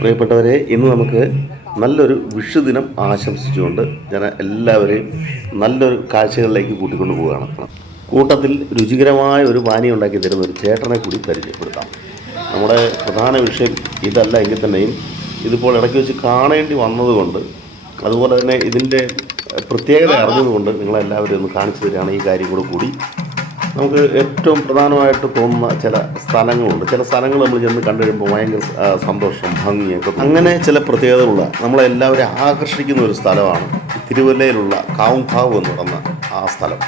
പ്രിയപ്പെട്ടവരെ, ഇന്ന് നമുക്ക് നല്ലൊരു വിഷുദിനം ആശംസിച്ചുകൊണ്ട് ഞാൻ എല്ലാവരെയും നല്ലൊരു കാഴ്ചകളിലേക്ക് കൂട്ടിക്കൊണ്ടു പോവുകയാണ്. കൂട്ടത്തിൽ രുചികരമായ ഒരു പാനീയം ഉണ്ടാക്കി തരുന്ന ഒരു ചേട്ടനെ കൂടി പരിചയപ്പെടുത്താം. നമ്മുടെ പ്രധാന വിഷയം ഇതല്ല എങ്കിൽ തന്നെയും ഇതിപ്പോൾ ഇടയ്ക്ക് വെച്ച് കാണേണ്ടി വന്നതുകൊണ്ട്, അതുപോലെ തന്നെ ഇതിൻ്റെ പ്രത്യേകത അറിഞ്ഞതുകൊണ്ട് നിങ്ങളെല്ലാവരും ഒന്ന് കാണിച്ചു തരികയാണ്. ഈ കാര്യം കൂടി നമുക്ക് ഏറ്റവും പ്രധാനമായിട്ട് തോന്നുന്ന ചില സ്ഥലങ്ങളുണ്ട്. ചില സ്ഥലങ്ങൾ നമ്മൾ ചെന്ന് കണ്ടു കഴിയുമ്പോൾ ഭയങ്കര സന്തോഷം, ഭംഗിയൊക്കെ, അങ്ങനെ ചില പ്രത്യേകതകളുള്ള നമ്മളെല്ലാവരെയും ആകർഷിക്കുന്ന ഒരു സ്ഥലമാണ് തിരുവല്ലയിലുള്ള കാവുംഭാവ് എന്ന് പറയുന്ന ആ സ്ഥലം.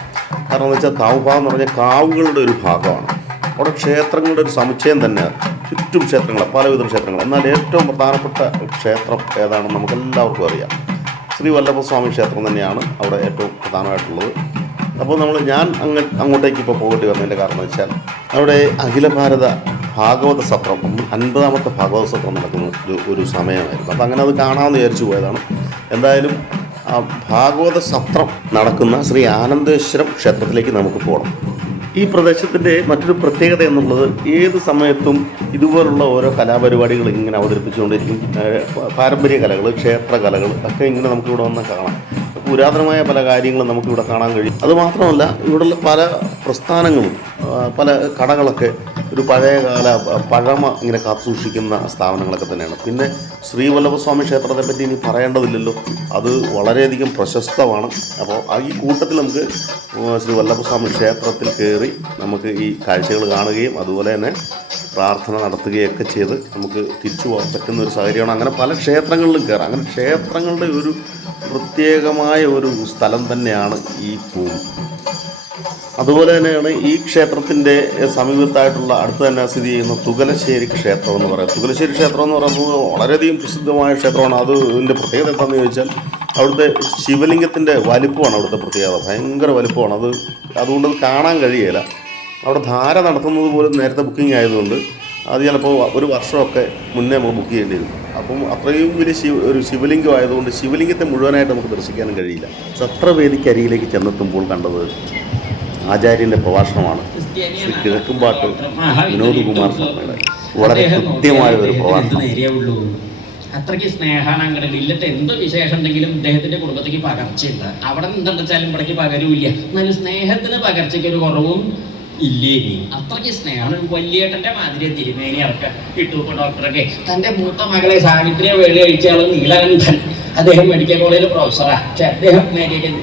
കാരണം എന്ന് വെച്ചാൽ കാവുംഭാവ് എന്ന് പറഞ്ഞാൽ കാവുകളുടെ ഒരു ഭാഗമാണ്. അവിടെ ക്ഷേത്രങ്ങളുടെ ഒരു സമുച്ചയം തന്നെ, ചുറ്റും ക്ഷേത്രങ്ങൾ, പലവിധ ക്ഷേത്രങ്ങൾ. എന്നാൽ ഏറ്റവും പ്രധാനപ്പെട്ട ക്ഷേത്രം ഏതാണെന്ന് നമുക്കെല്ലാവർക്കും അറിയാം. ശ്രീ വല്ലഭസ്വാമി ക്ഷേത്രം തന്നെയാണ് അവിടെ ഏറ്റവും പ്രധാനമായിട്ടുള്ളത്. അപ്പോൾ ഞാൻ അങ്ങോട്ടേക്ക് ഇപ്പോൾ പോകേണ്ടി വന്നതിൻ്റെ കാരണം വെച്ചാൽ അവിടെ അഖില ഭാരത ഭാഗവത സത്രം 50ാമത്തെ ഭാഗവത സത്രം നടക്കുന്ന ഒരു സമയമായിരുന്നു. അപ്പോൾ അങ്ങനെ അത് കാണാമെന്ന് വിചാരിച്ചു പോയതാണ്. എന്തായാലും ആ ഭാഗവത സത്രം നടക്കുന്ന ശ്രീ ആനന്ദേശ്വരം ക്ഷേത്രത്തിലേക്ക് നമുക്ക് പോകണം. ഈ പ്രദേശത്തിൻ്റെ മറ്റൊരു പ്രത്യേകത എന്നുള്ളത്, ഏത് സമയത്തും ഇതുപോലുള്ള ഓരോ കലാപരിപാടികൾ ഇങ്ങനെ അവതരിപ്പിച്ചുകൊണ്ടിരിക്കും. പാരമ്പര്യ കലകൾ, ക്ഷേത്ര കലകൾ ഒക്കെ ഇങ്ങനെ നമുക്കിവിടെ വന്ന് കാണാം. പുരാതനമായ പല കാര്യങ്ങളും നമുക്കിവിടെ കാണാൻ കഴിയും. അതുമാത്രമല്ല, ഇവിടെയുള്ള പല പ്രസ്ഥാനങ്ങളും, പല കടകളൊക്കെ ഒരു പഴയകാല പഴമ ഇങ്ങനെ കാത്തുസൂക്ഷിക്കുന്ന സ്ഥാപനങ്ങളൊക്കെ തന്നെയാണ്. പിന്നെ ശ്രീ വല്ലഭസ്വാമി ക്ഷേത്രത്തെ പറ്റി ഇനി പറയേണ്ടതില്ലല്ലോ, അത് വളരെയധികം പ്രശസ്തമാണ്. അപ്പോൾ ഈ കൂട്ടത്തിൽ നമുക്ക് ശ്രീ വല്ലഭസ്വാമി ക്ഷേത്രത്തിൽ കയറി നമുക്ക് ഈ കാഴ്ചകൾ കാണുകയും അതുപോലെ തന്നെ പ്രാർത്ഥന നടത്തുകയൊക്കെ ചെയ്ത് നമുക്ക് തിരിച്ചു പോകാൻ പറ്റുന്ന ഒരു സാഹചര്യമാണ്. അങ്ങനെ പല ക്ഷേത്രങ്ങളിലും കയറാം. അങ്ങനെ ക്ഷേത്രങ്ങളുടെ ഒരു പ്രത്യേകമായ ഒരു സ്ഥലം തന്നെയാണ് ഈ ഭൂമി. അതുപോലെ തന്നെയാണ് ഈ ക്ഷേത്രത്തിൻ്റെ സമീപത്തായിട്ടുള്ള അടുത്ത് തന്നെ സ്ഥിതി ചെയ്യുന്ന തുകലശ്ശേരി ക്ഷേത്രം എന്ന് പറയുന്നത്. തുകലശ്ശേരി ക്ഷേത്രം എന്ന് പറയുന്നത് വളരെയധികം പ്രസിദ്ധമായ ക്ഷേത്രമാണ്. അത് ഇതിൻ്റെ പ്രത്യേകത എന്താണെന്ന് ചോദിച്ചാൽ, അവിടുത്തെ ശിവലിംഗത്തിൻ്റെ വലിപ്പമാണ് അവിടുത്തെ പ്രത്യേകത. ഭയങ്കര വലിപ്പമാണ്. അതുകൊണ്ട് കാണാൻ കഴിയില്ല. അവിടെ ധാര നടത്തുന്നത് പോലും നേരത്തെ ബുക്കിംഗ് ആയതുകൊണ്ട് അത് ചിലപ്പോൾ ഒരു വർഷമൊക്കെ മുന്നേ നമുക്ക് ബുക്ക് ചെയ്യേണ്ടി വരും. അപ്പം അത്രയും വലിയ ഒരു ശിവലിംഗം ആയതുകൊണ്ട് ശിവലിംഗത്തെ മുഴുവനായിട്ട് നമുക്ക് ദർശിക്കാനും കഴിയില്ല. സത്രവേദിക്കരിയിലേക്ക് ചെന്നെത്തുമ്പോൾ കണ്ടത് ആചാര്യൻ്റെ പ്രഭാഷണമാണ്. ശ്രീ കിഴക്കുംപാട്ട് വിനോദ് കുമാർ ശർമ്മയുടെ വളരെ കൃത്യമായ ഒരു പ്രഭാഷണം. അത്രയ്ക്ക് സ്നേഹമാണ്. അങ്ങനെ ഇല്ലത്തെ എന്ത് വിശേഷം ഉണ്ടെങ്കിലും ഇദ്ദേഹത്തിന്റെ കുടുംബത്തേക്ക് പകർച്ചയുണ്ട്. അവിടെ നിന്നെന്താ വെച്ചാലും ഇവിടേക്ക് പകരൂല്ല. എന്നാലും സ്നേഹത്തിന് പകർച്ചയ്ക്ക് ഒരു കുറവും ഇല്ലേ. അത്രയ്ക്ക് സ്നേഹമാണ്. വലിയേട്ടന്റെ മാതിരി തിരുമേനി അവർക്ക് കിട്ടൂപ്പ ഡോക്ടറൊക്കെ. തന്റെ മൂത്ത മകളെ സാവിത്രിയെ വേളി കഴിച്ച ആള് നീലകണ്ഠൻ, അദ്ദേഹം മെഡിക്കൽ കോളേജിൽ പ്രൊഫസറാ. പക്ഷെ അദ്ദേഹം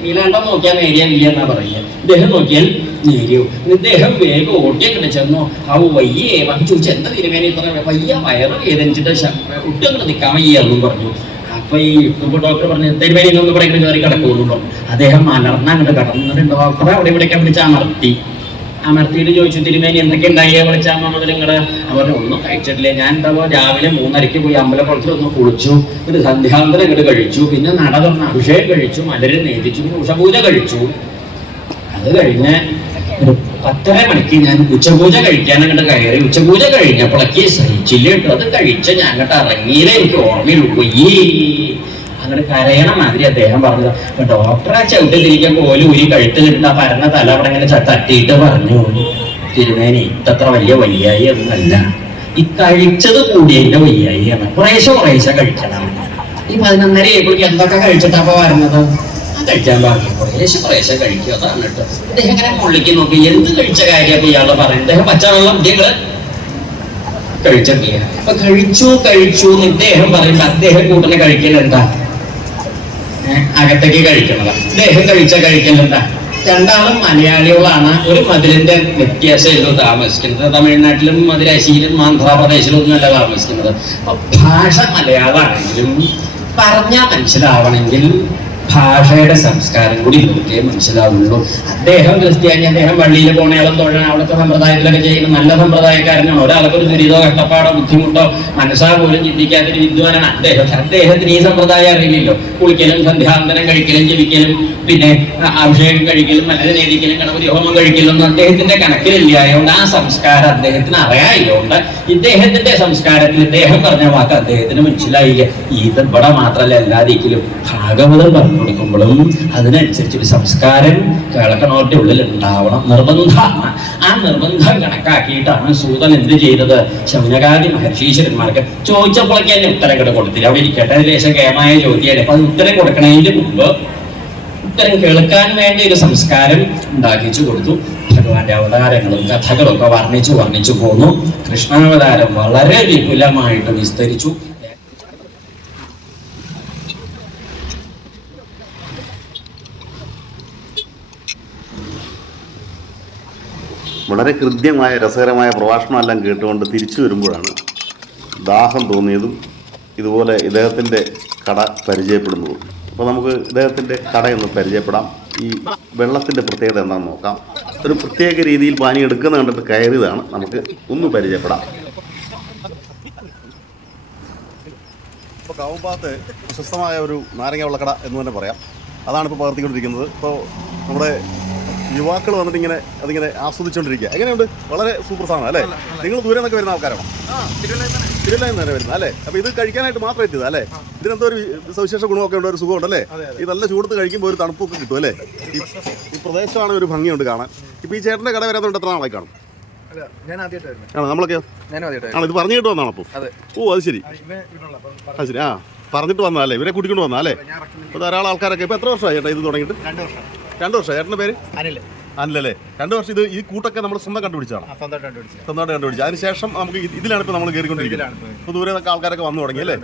നീലാണ്ടം നോക്കിയാൽ നേരിയാവില്ല എന്നാ പറയുക. ഇദ്ദേഹം നോക്കിയാൽ നേരിയോ. ഇദ്ദേഹം വേഗം ഓട്ടിയൊക്കെ ചെന്നു. വയ്യേ ചോദിച്ചു, എന്താ തിരുമേനി ഇത്ര വയ്യ, വയറ് വേദനിച്ചിട്ട് ഒട്ടും നിൽക്കാൻ വയ്യെന്നും പറഞ്ഞു. അപ്പൊ ഈ ഡോക്ടർ പറഞ്ഞു, തിരുമേനി ഒന്ന് പറയുന്നത് കയറി കിടക്കുമെന്നും പറഞ്ഞു. അദ്ദേഹം മലർന്ന അങ്ങോട്ട് കടന്നിട്ട് ഡോക്ടറെ അവിടെ ഇവിടേക്ക് വിളിച്ച് അമർത്തിയിട്ട് ചോദിച്ചു, തിരുമേനി എന്തൊക്കെ ഉണ്ടായിയെ വിളിച്ചാൽ മുതൽ നിങ്ങള്? അവർ ഒന്നും കഴിച്ചിട്ടില്ല. ഞാൻ എന്താ രാവിലെ 3:30 പോയി അമ്പലക്കുളത്തിൽ ഒന്ന് കുളിച്ചു, ഒരു സന്ധ്യാന്തരം ഇങ്ങോട്ട് കഴിച്ചു, പിന്നെ നട തുറന്ന് അഭിഷേകം കഴിച്ചു, മലര് നേതിച്ചു, ഉഷപൂജ കഴിച്ചു. അത് കഴിഞ്ഞ് ഒരു 10:30 മണിക്ക് ഞാൻ ഉച്ചപൂജ കഴിക്കാൻ അങ്ങോട്ട് കയറി. ഉച്ചപൂജ കഴിഞ്ഞപ്പോഴേക്ക് സഹിച്ചില്ല കേട്ടോ. അത് കഴിച്ച ഞാൻ അങ്ങോട്ട് ഇറങ്ങിയില്ലേ എനിക്ക് ഓർമ്മയുള്ളൂ. അങ്ങോട്ട് കരയണ മാതിരി അദ്ദേഹം പറഞ്ഞത്. അപ്പൊ ഡോക്ടറെ ചവിട്ടിലിരിക്കാൻ പോലും ഒരു കഴുത്തിലിട്ട് ആ പരന്ന തല അവിടെ ഇങ്ങനെ തട്ടിയിട്ട് പറഞ്ഞു, തിരുമേനി ഇതത്ര വലിയ വയ്യായി ഒന്നല്ല, ഈ കഴിച്ചത് കൂടിയതിന്റെ വയ്യായിയാണ്. കുറേശ്ശെ കഴിക്കണം. ഈ 11:30 എന്തൊക്കെ കഴിച്ചിട്ടപ്പോ വരുന്നത്? ആ കഴിക്കാൻ പറഞ്ഞു കുറേശ്ശെ കഴിക്കും. അതാണ് കേട്ടോ. അദ്ദേഹം ഇങ്ങനെ മുള്ളിക്ക് നോക്കി, എന്ത് കഴിച്ച കാര്യം ഇയാള് പറയുന്നത്? അദ്ദേഹം പച്ചവെള്ളം ഇദ്ദേഹങ്ങള് കഴിച്ചിട്ടില്ല. അപ്പൊ കഴിച്ചു എന്ന് ഇദ്ദേഹം പറയുമ്പോ അദ്ദേഹം കൂട്ടിനെ കഴിക്കൽ എന്താ? അകത്തേക്ക് കഴിക്കുന്നത്. ഇദ്ദേഹം കഴിക്കലുണ്ടാ? രണ്ടാളും മലയാളികളാണ്. ഒരു മതിലിന്റെ വ്യത്യാസമായിരുന്നു താമസിക്കുന്നത്. തമിഴ്നാട്ടിലും മധുരാശിയിലും ആന്ധ്രാപ്രദേശിലും ഒന്നുമല്ല താമസിക്കുന്നത്. അപ്പൊ ഭാഷ മലയാളമാണെങ്കിലും പറഞ്ഞാൽ മനസ്സിലാവണമെങ്കിൽ ഭാഷയുടെ സംസ്കാരം കൂടി നോക്കിയേ മനസ്സിലാവുള്ളൂ. അദ്ദേഹം ക്രിസ്ത്യാനി, അദ്ദേഹം പള്ളിയിൽ പോണയാളും തൊഴാൻ അവിടുത്തെ സമ്പ്രദായത്തിലൊക്കെ ചെയ്യുന്ന നല്ല സമ്പ്രദായക്കാരനാണ്. ഒരാൾക്കൊരു ദുരിതോ കഷ്ടപ്പാടോ ബുദ്ധിമുട്ടോ മനസ്സാ പോലും ചിന്തിക്കാത്തൊരു വിദ്വാനാണ് അദ്ദേഹത്തിന് ഈ സമ്പ്രദായം അറിയില്ലല്ലോ. കുളിക്കലും സന്ധ്യാന്തരം കഴിക്കലും ജപിക്കലും പിന്നെ അഭിഷേകം കഴിക്കലും മലര് നേദിക്കലും ഗണപതി ഹോമം കഴിക്കലും ഒന്നും അദ്ദേഹത്തിന്റെ കണക്കിലില്ലായതുകൊണ്ട് ആ സംസ്കാരം അദ്ദേഹത്തിന് അറിയായതുകൊണ്ട് ഇദ്ദേഹത്തിന്റെ സംസ്കാരത്തിൽ ഇദ്ദേഹം പറഞ്ഞ വാക്ക് അദ്ദേഹത്തിന് മനസ്സിലായില്ല. ഇത് ഇവിടെ മാത്രമല്ല എല്ലാ ദിക്കിലും ഭാഗവതം പറഞ്ഞു. കൊടുക്കുമ്പോഴും അതിനനുസരിച്ചൊരു സംസ്കാരം കേളക്കണോരുടെ ഉള്ളിൽ ഉണ്ടാവണം, നിർബന്ധമാണ്. ആ നിർബന്ധം കണക്കാക്കിയിട്ടാണ് സൂതൻ എന്ത് ചെയ്തത്? ശൗനകാദി മഹർഷീശ്വരന്മാർക്ക് ചോദിച്ചപ്പോഴൊക്കെ തന്നെ ഉത്തരം കൂടെ കൊടുത്തില്ല. അവിടെ ഇരിക്കട്ടെ, അത് ലേശം കേമായ ചോദ്യമാണ്. അപ്പൊ അത് ഉത്തരം കൊടുക്കണതിന് മുമ്പ് ഉത്തരം കേൾക്കാൻ വേണ്ടി ഒരു സംസ്കാരം ഉണ്ടാക്കിച്ചു കൊടുത്തു. ഭഗവാന്റെ അവതാരങ്ങളും കഥകളും ഒക്കെ വർണ്ണിച്ചു പോന്നു. കൃഷ്ണാവതാരം വളരെ വിപുലമായിട്ട് വിസ്തരിച്ചു. വളരെ ഹൃദ്യമായ രസകരമായ പ്രഭാഷണമെല്ലാം കേട്ടുകൊണ്ട് തിരിച്ചു വരുമ്പോഴാണ് ദാഹം തോന്നിയതും ഇതുപോലെ ഇദ്ദേഹത്തിൻ്റെ കട പരിചയപ്പെടുന്നതും. അപ്പോൾ നമുക്ക് ഇദ്ദേഹത്തിൻ്റെ കടയൊന്ന് പരിചയപ്പെടാം. ഈ വെള്ളത്തിൻ്റെ പ്രത്യേകത എന്താണെന്ന് നോക്കാം. ഒരു പ്രത്യേക രീതിയിൽ പാനി എടുക്കുന്ന കണ്ടിട്ട് കയറിയതാണ്. നമുക്ക് ഒന്ന് പരിചയപ്പെടാം. ഇപ്പോൾ കാവുംഭാഗത്ത് പ്രശസ്തമായ ഒരു നാരങ്ങ വെള്ളക്കട എന്ന് തന്നെ പറയാം. അതാണ് ഇപ്പോൾ പകർത്തിക്കൊണ്ടിരിക്കുന്നത്. ഇപ്പോൾ നമ്മുടെ യുവാക്കൾ വന്നിട്ട് അതിങ്ങനെ ആസ്വദിച്ചുകൊണ്ടിരിക്കുക. എങ്ങനെയുണ്ട്? വളരെ സൂപ്പർ സാധനം അല്ലേ? നിങ്ങൾ ദൂരെ നിന്നൊക്കെ വരുന്ന ആൾക്കാരാണോ? തിരുവല്ലയിൽ നിന്ന് തന്നെ വരുന്നത് അല്ലേ? അപ്പോൾ ഇത് കഴിക്കാനായിട്ട് മാത്രം എത്തിയത് അല്ലേ? ഇതിനെന്തോ ഒരു സവിശേഷ ഗുണമൊക്കെ ഉണ്ട്, ഒരു സുഖമുണ്ടല്ലേ? ഈ നല്ല ചൂടത്ത് കഴിക്കുമ്പോൾ ഒരു തണുപ്പൊക്കെ കിട്ടും അല്ലേ? ഈ പ്രദേശമാണ് ഒരു ഭംഗിയുണ്ട് കാണാൻ. ഇപ്പോൾ ഈ ചേട്ടൻ്റെ കട വരാത്തതുകൊണ്ട് എത്ര നാളായി കാണും? ആണോ? നമ്മളൊക്കെയോ? ആണോ? ഇത് പറഞ്ഞു കേട്ട് വന്നാണോ? അപ്പോൾ ഓ, അത് ശരി. അത് ശരി. ആ, പറഞ്ഞിട്ട് വന്നതല്ലേ? ഇവരെ കൂട്ടിക്കൊണ്ട് വന്നതല്ലേ? അപ്പോൾ ധാരാളം ആൾക്കാരൊക്കെ. ഇപ്പോൾ എത്ര വർഷമായി ചേട്ടാ ഇത് തുടങ്ങിയിട്ട്? 2 വർഷം. ചേട്ടൻ്റെ പേര് അനിലല്ലേ? 2 വർഷം. ഇത് ഈ കൂട്ടൊക്കെ നമ്മൾ സ്വന്തം കണ്ടുപിടിച്ചാണ്? സ്വന്തമായിട്ട് കണ്ടുപിടിച്ചു. അതിനുശേഷം നമുക്ക് ഇതിലാണ് ഇപ്പോൾ നമ്മൾ കയറിക്കൊണ്ടിരിക്കുന്നത്. ഇപ്പോൾ ദൂരെ നിന്നൊക്കെ ആൾക്കാരൊക്കെ വന്നു തുടങ്ങി അല്ലേ?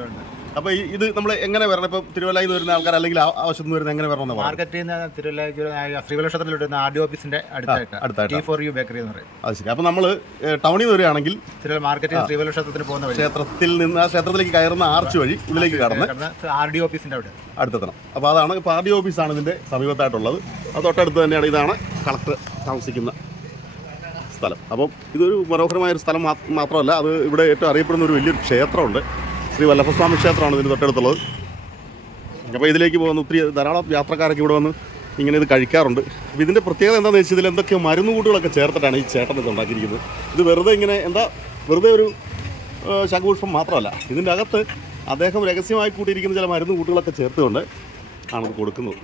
അപ്പോൾ ഇത് നമ്മൾ എങ്ങനെ വരണം? ഇപ്പോൾ തിരുവല്ലയിൽ നിന്ന് വരുന്ന ആൾക്കാർ അല്ലെങ്കിൽ ആവശ്യത്തിൽ നിന്ന് വരുന്ന എങ്ങനെ വരണം? മാർക്കറ്റിൽ നിന്ന് തിരുവല്ലയ്ക്ക് ശ്രീവലക്ഷത്തിലുള്ള ആർ ഡി ഓഫീസിന്റെ അടുത്തായിട്ട് T4U ബേക്കറി എന്ന് പറയും. അത് ശരി. അപ്പോൾ നമ്മൾ ടൗണിൽ നിന്ന് വരികയാണെങ്കിൽ തിരുവല്ല മാർക്കറ്റിൽ ശ്രീവലക്ഷത്തിന് പോകുന്ന വഴി ക്ഷേത്രത്തിൽ നിന്ന് ആ ക്ഷേത്രത്തിലേക്ക് കയറുന്ന ആർച്ച് വഴി ഉള്ളിലേക്ക് കടന്ന് ആർ ഡി ഓഫീസിന്റെ അവിടെ അടുത്തെത്തണം. അപ്പോൾ അതാണ് ഇപ്പോൾ ആർ ഡി ഓഫീസാണ് ഇതിൻ്റെ സമീപത്തായിട്ടുള്ളത്. അത് തൊട്ടടുത്ത് തന്നെയാണ്. ഇതാണ് കളക്ടർ താമസിക്കുന്ന സ്ഥലം. അപ്പം ഇതൊരു മനോഹരമായൊരു സ്ഥലം മാത്രമല്ല, അത് ഇവിടെ ഏറ്റവും അറിയപ്പെടുന്ന ഒരു വലിയൊരു ക്ഷേത്രമുണ്ട്. ശ്രീ വല്ലഭസ്വാമി ക്ഷേത്രമാണ് ഇതിന് തൊട്ടടുത്തുള്ളത്. അപ്പോൾ ഇതിലേക്ക് പോകുന്ന ധാരാളം യാത്രക്കാരൊക്കെ ഇവിടെ വന്ന് ഇങ്ങനെ ഇത് കഴിക്കാറുണ്ട്. അപ്പോൾ ഇതിൻ്റെ പ്രത്യേകത എന്താണെന്ന് വെച്ചാൽ ഇതിൽ എന്തൊക്കെയോ മരുന്നുകൂട്ടുകളൊക്കെ ചേർത്തിട്ടാണ് ഈ ചേട്ടൻ ഇത് ഉണ്ടാക്കിയിരിക്കുന്നത്. ഇത് വെറുതെ ഒരു ശംഖുപുഷ്പം മാത്രമല്ല, ഇതിൻ്റെ അകത്ത് അദ്ദേഹം രഹസ്യമായി കൂട്ടിയിരിക്കുന്ന ചില മരുന്നുകൂട്ടുകളൊക്കെ ചേർത്തുകൊണ്ട് ആണ് ഇത് കൊടുക്കുന്നത്.